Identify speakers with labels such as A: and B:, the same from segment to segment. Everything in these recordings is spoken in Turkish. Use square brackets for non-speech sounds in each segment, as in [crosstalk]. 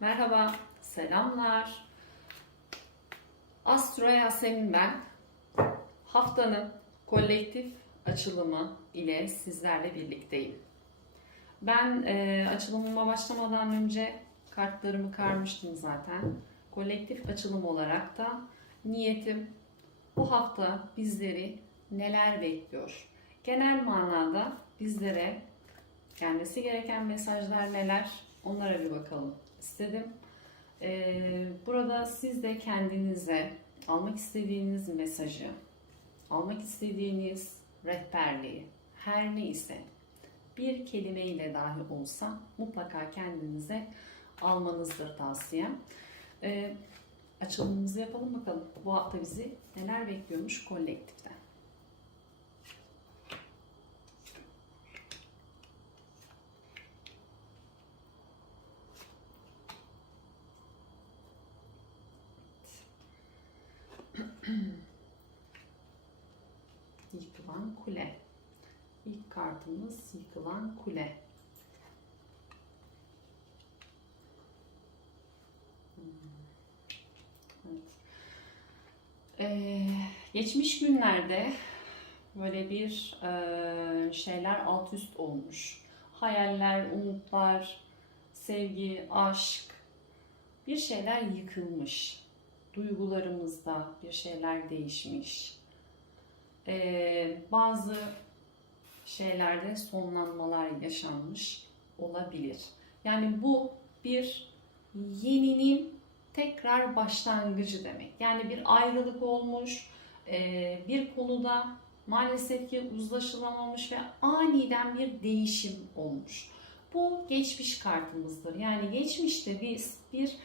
A: Merhaba, selamlar. Astro Yasemin ben. Haftanın kolektif açılımı ile sizlerle birlikteyim. Ben e, açılımıma başlamadan önce kartlarımı karmıştım zaten. Kolektif açılım olarak da niyetim bu hafta bizleri neler bekliyor? Genel manada bizlere gelmesi gereken mesajlar neler? Onlara bir bakalım istedim. Ee, burada siz de kendinize almak istediğiniz mesajı, almak istediğiniz rehberliği, her neyse bir kelimeyle dahi olsa mutlaka kendinize almanızdır tavsiyem. Ee, açılımımızı yapalım bakalım. Bu hafta bizi neler bekliyormuş kolektiften. Yıkılan kule. İlk kartımız yıkılan kule. Hmm. Evet. Ee, geçmiş günlerde böyle bir e, şeyler alt üst olmuş. Hayaller, umutlar, sevgi, aşk bir şeyler yıkılmış. Duygularımızda bir şeyler değişmiş. Ee, bazı şeylerde sonlanmalar yaşanmış olabilir. Yani bu bir yeninin tekrar başlangıcı demek. Yani bir ayrılık olmuş, e, bir konuda maalesef ki uzlaşılamamış ve aniden bir değişim olmuş. Bu geçmiş kartımızdır. Yani geçmişte biz bir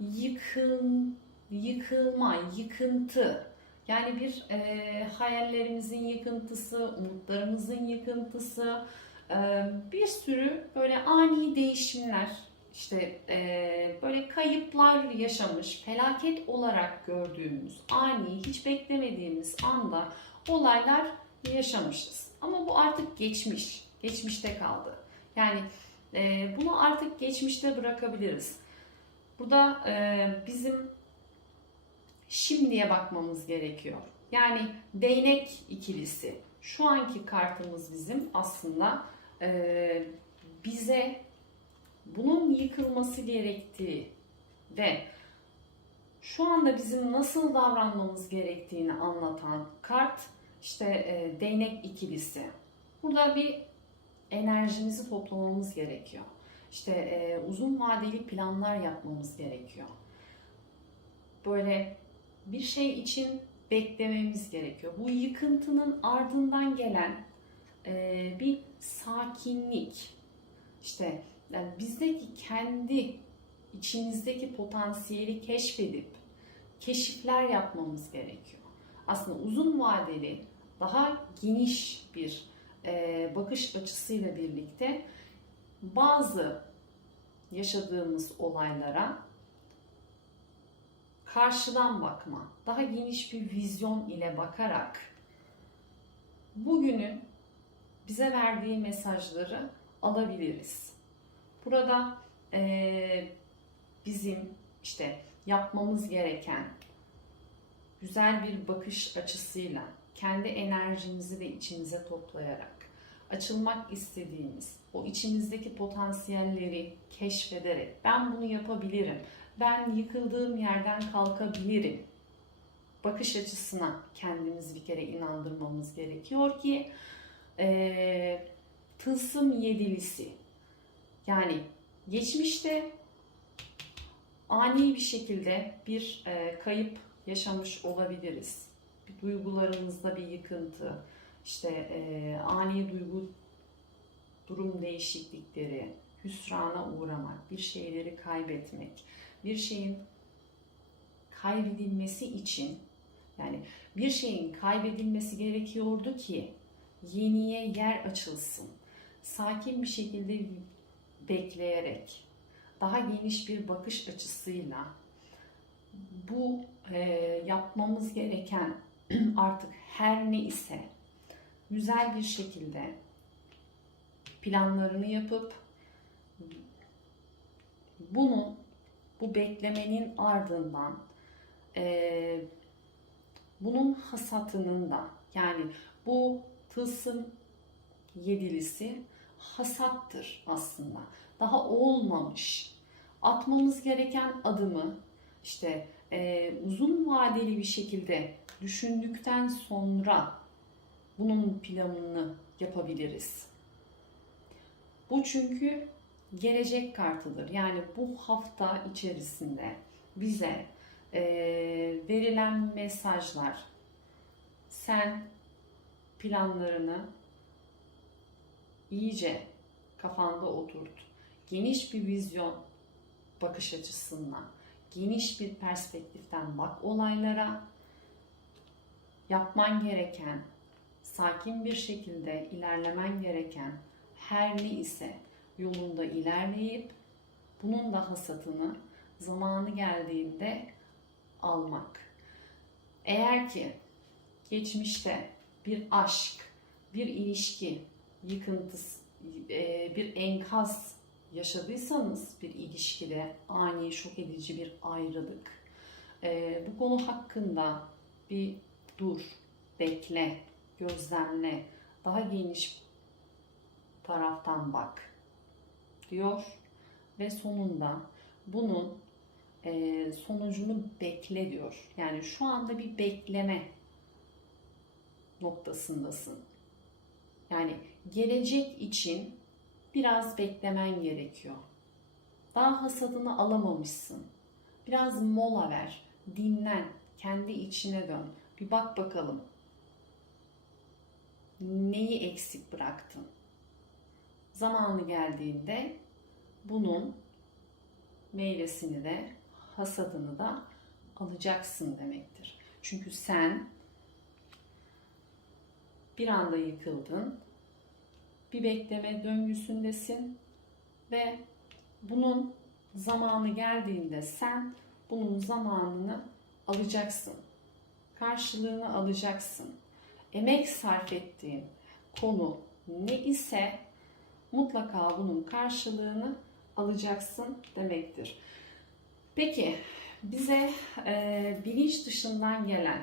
A: yıkım, yıkılma, yıkıntı, yani bir e, hayallerimizin yıkıntısı, umutlarımızın yıkıntısı, e, bir sürü böyle ani değişimler, işte e, böyle kayıplar yaşamış, felaket olarak gördüğümüz, ani, hiç beklemediğimiz anda olaylar yaşamışız. Ama bu artık geçmiş, geçmişte kaldı. Yani e, bunu artık geçmişte bırakabiliriz. Burada e, bizim şimdiye bakmamız gerekiyor. Yani değnek ikilisi. Şu anki kartımız bizim aslında e, bize bunun yıkılması gerektiği ve şu anda bizim nasıl davranmamız gerektiğini anlatan kart işte e, değnek ikilisi. Burada bir enerjimizi toplamamız gerekiyor. İşte e, uzun vadeli planlar yapmamız gerekiyor. Böyle bir şey için beklememiz gerekiyor. Bu yıkıntının ardından gelen e, bir sakinlik, işte yani bizdeki kendi içimizdeki potansiyeli keşfedip keşifler yapmamız gerekiyor. Aslında uzun vadeli, daha geniş bir e, bakış açısıyla birlikte bazı yaşadığımız olaylara karşıdan bakma, daha geniş bir vizyon ile bakarak bugünün bize verdiği mesajları alabiliriz. Burada e, bizim işte yapmamız gereken güzel bir bakış açısıyla kendi enerjimizi de içimize toplayarak açılmak istediğimiz o içimizdeki potansiyelleri keşfederek ben bunu yapabilirim ben yıkıldığım yerden kalkabilirim. Bakış açısına kendimizi bir kere inandırmamız gerekiyor ki e, tılsım yedilisi. Yani geçmişte ani bir şekilde bir e, kayıp yaşamış olabiliriz. Bir duygularımızda bir yıkıntı, işte e, ani duygu durum değişiklikleri, hüsrana uğramak, bir şeyleri kaybetmek, bir şeyin kaybedilmesi için yani bir şeyin kaybedilmesi gerekiyordu ki yeniye yer açılsın. Sakin bir şekilde bekleyerek, daha geniş bir bakış açısıyla bu e, yapmamız gereken [clears throat] artık her ne ise güzel bir şekilde planlarını yapıp bunu bu beklemenin ardından e, bunun hasatının da yani bu tılsım yedilisi hasattır aslında. Daha olmamış. Atmamız gereken adımı işte e, uzun vadeli bir şekilde düşündükten sonra bunun planını yapabiliriz. Bu çünkü gelecek kartıdır. Yani bu hafta içerisinde bize e, verilen mesajlar sen planlarını iyice kafanda oturt. Geniş bir vizyon bakış açısından, geniş bir perspektiften bak olaylara. Yapman gereken, sakin bir şekilde ilerlemen gereken her ne ise yolunda ilerleyip bunun da hasatını zamanı geldiğinde almak. Eğer ki geçmişte bir aşk, bir ilişki yıkıntısı, e, bir enkaz yaşadıysanız bir ilişkide ani şok edici bir ayrılık, e, bu konu hakkında bir dur, bekle, gözlemle, daha geniş taraftan bak diyor ve sonunda bunun e, sonucunu bekle diyor. Yani şu anda bir bekleme noktasındasın. Yani gelecek için biraz beklemen gerekiyor. Daha hasadını alamamışsın. Biraz mola ver, dinlen, kendi içine dön. Bir bak bakalım. Neyi eksik bıraktın? Zamanı geldiğinde bunun meyvesini de hasadını da alacaksın demektir. Çünkü sen bir anda yıkıldın. Bir bekleme döngüsündesin ve bunun zamanı geldiğinde sen bunun zamanını alacaksın. Karşılığını alacaksın. Emek sarf ettiğin konu ne ise mutlaka bunun karşılığını alacaksın demektir. Peki bize e, bilinç dışından gelen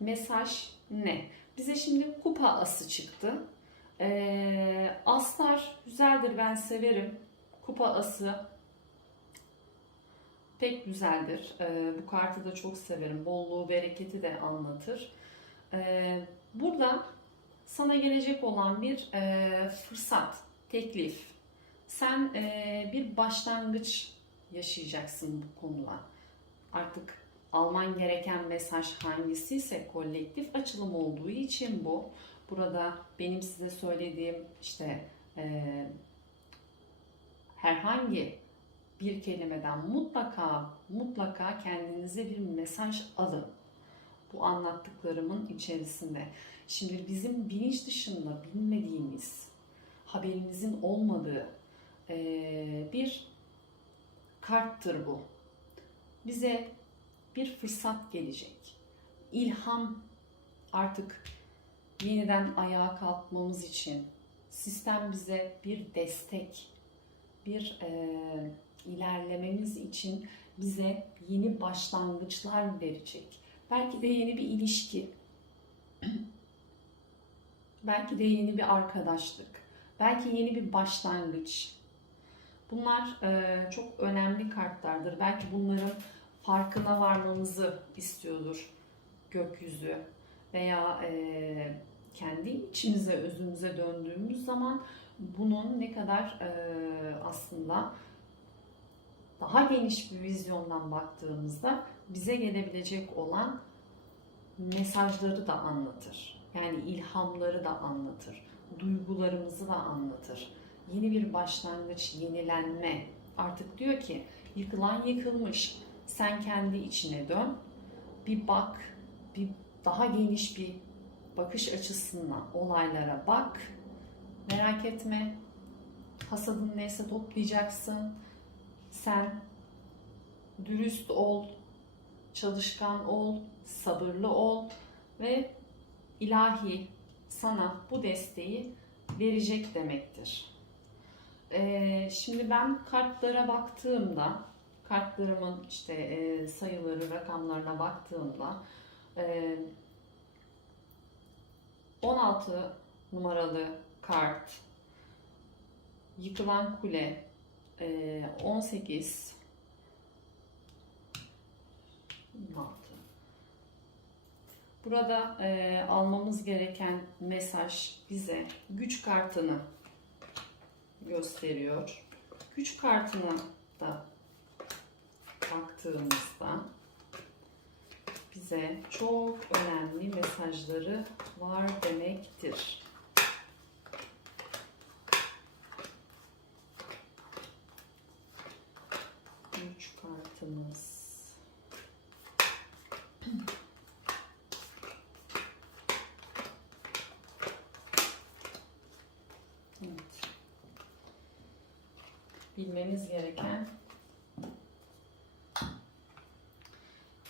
A: mesaj ne? Bize şimdi kupa ası çıktı. E, aslar güzeldir ben severim. Kupa ası pek güzeldir. E, bu kartı da çok severim. Bolluğu, bereketi de anlatır. E, burada sana gelecek olan bir e, fırsat, teklif. Sen e, bir başlangıç yaşayacaksın bu konuda. Artık alman gereken mesaj hangisi ise kolektif açılım olduğu için bu. Burada benim size söylediğim işte e, herhangi bir kelimeden mutlaka mutlaka kendinize bir mesaj alın. Bu anlattıklarımın içerisinde. Şimdi bizim bilinç dışında bilmediğimiz, haberimizin olmadığı e, bir karttır bu. Bize bir fırsat gelecek. İlham artık yeniden ayağa kalkmamız için sistem bize bir destek, bir e, ilerlememiz için bize yeni başlangıçlar verecek. Belki de yeni bir ilişki, [clears throat] belki de yeni bir arkadaşlık, belki yeni bir başlangıç. Bunlar e, çok önemli kartlardır. Belki bunların farkına varmamızı istiyordur gökyüzü veya e, kendi içimize, özümüze döndüğümüz zaman bunun ne kadar e, aslında daha geniş bir vizyondan baktığımızda bize gelebilecek olan mesajları da anlatır. Yani ilhamları da anlatır. Duygularımızı da anlatır. Yeni bir başlangıç, yenilenme. Artık diyor ki yıkılan yıkılmış. Sen kendi içine dön. Bir bak, bir daha geniş bir bakış açısına olaylara bak. Merak etme. Hasadın neyse toplayacaksın. Sen dürüst ol, çalışkan ol, sabırlı ol ve ilahi sana bu desteği verecek demektir. Ee, şimdi ben kartlara baktığımda kartlarımın işte e, sayıları, rakamlarına baktığımda e, 16 numaralı kart, yıkılan kule, e, 18, 16. Burada e, almamız gereken mesaj bize güç kartını gösteriyor. Güç kartına da baktığımızda bize çok önemli mesajları var demektir. Güç kartımız. Evet. Bilmemiz gereken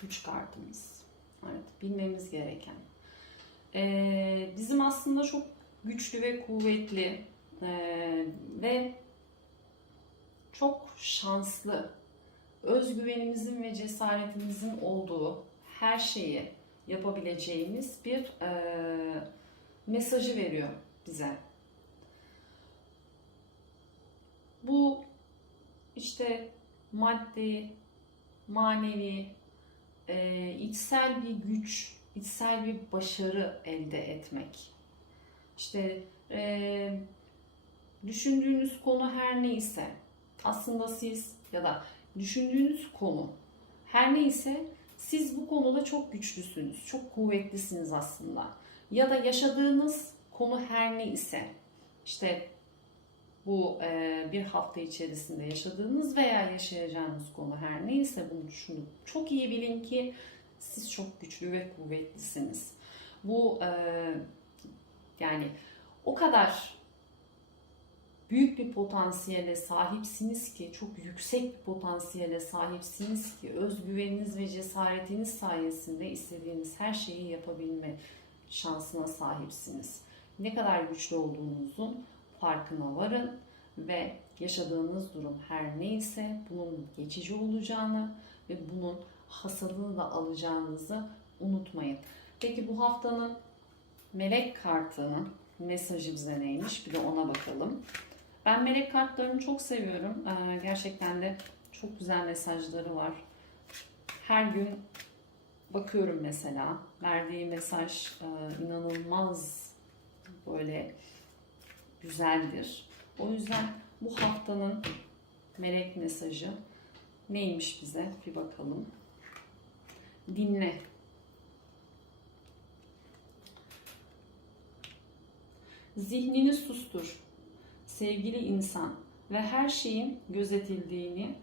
A: güç kartımız. Evet, bilmemiz gereken. Ee, bizim aslında çok güçlü ve kuvvetli ee, ve çok şanslı, özgüvenimizin ve cesaretimizin olduğu her şeyi yapabileceğimiz bir ee, mesajı veriyor bize. Bu işte maddi, manevi, e, içsel bir güç, içsel bir başarı elde etmek. İşte e, düşündüğünüz konu her neyse, aslında siz ya da düşündüğünüz konu her neyse siz bu konuda çok güçlüsünüz, çok kuvvetlisiniz aslında. Ya da yaşadığınız konu her neyse, işte bu e, bir hafta içerisinde yaşadığınız veya yaşayacağınız konu her neyse bunu düşünün. Çok iyi bilin ki siz çok güçlü ve kuvvetlisiniz. Bu e, yani o kadar büyük bir potansiyele sahipsiniz ki, çok yüksek bir potansiyele sahipsiniz ki özgüveniniz ve cesaretiniz sayesinde istediğiniz her şeyi yapabilme şansına sahipsiniz. Ne kadar güçlü olduğunuzun farkına varın ve yaşadığınız durum her neyse bunun geçici olacağını ve bunun hasadını da alacağınızı unutmayın. Peki bu haftanın melek kartının mesajı bize neymiş? Bir de ona bakalım. Ben melek kartlarını çok seviyorum. Ee, gerçekten de çok güzel mesajları var. Her gün bakıyorum mesela. Verdiği mesaj e, inanılmaz böyle güzeldir. O yüzden bu haftanın melek mesajı neymiş bize bir bakalım. Dinle. Zihnini sustur. Sevgili insan ve her şeyin gözetildiğini,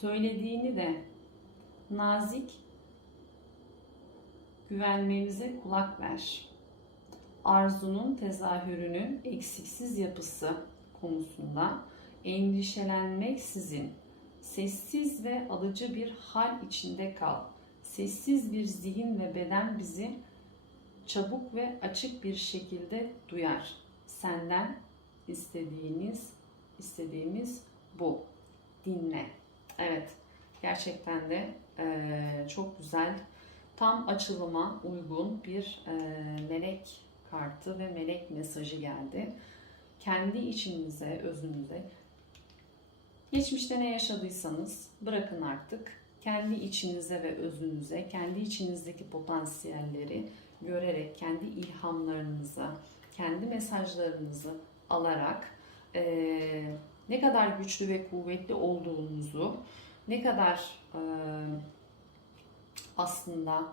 A: söylediğini de nazik güvenmemize kulak ver arzunun tezahürünün eksiksiz yapısı konusunda endişelenmeksizin sessiz ve alıcı bir hal içinde kal. Sessiz bir zihin ve beden bizi çabuk ve açık bir şekilde duyar. Senden istediğiniz istediğimiz bu. Dinle. Evet. Gerçekten de e, çok güzel tam açılıma uygun bir e, melek kartı ve melek mesajı geldi. Kendi içinize, özünüze, geçmişte ne yaşadıysanız bırakın artık. Kendi içinize ve özünüze, kendi içinizdeki potansiyelleri görerek, kendi ilhamlarınızı, kendi mesajlarınızı alarak e, ne kadar güçlü ve kuvvetli olduğunuzu, ne kadar e, aslında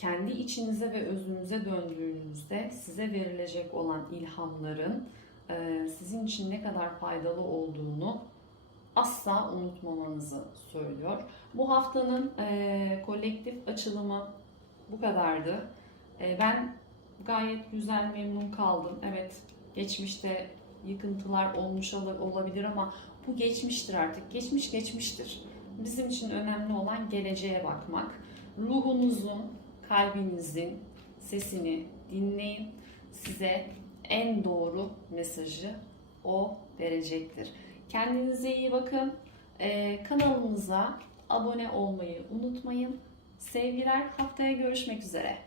A: kendi içinize ve özünüze döndüğünüzde size verilecek olan ilhamların e, sizin için ne kadar faydalı olduğunu asla unutmamanızı söylüyor. Bu haftanın e, kolektif açılımı bu kadardı. E, ben gayet güzel memnun kaldım. Evet geçmişte yıkıntılar olmuş olabilir ama bu geçmiştir artık. Geçmiş geçmiştir. Bizim için önemli olan geleceğe bakmak. Ruhunuzun, kalbinizin sesini dinleyin. Size en doğru mesajı o verecektir. Kendinize iyi bakın. Ee, kanalımıza abone olmayı unutmayın. Sevgiler haftaya görüşmek üzere.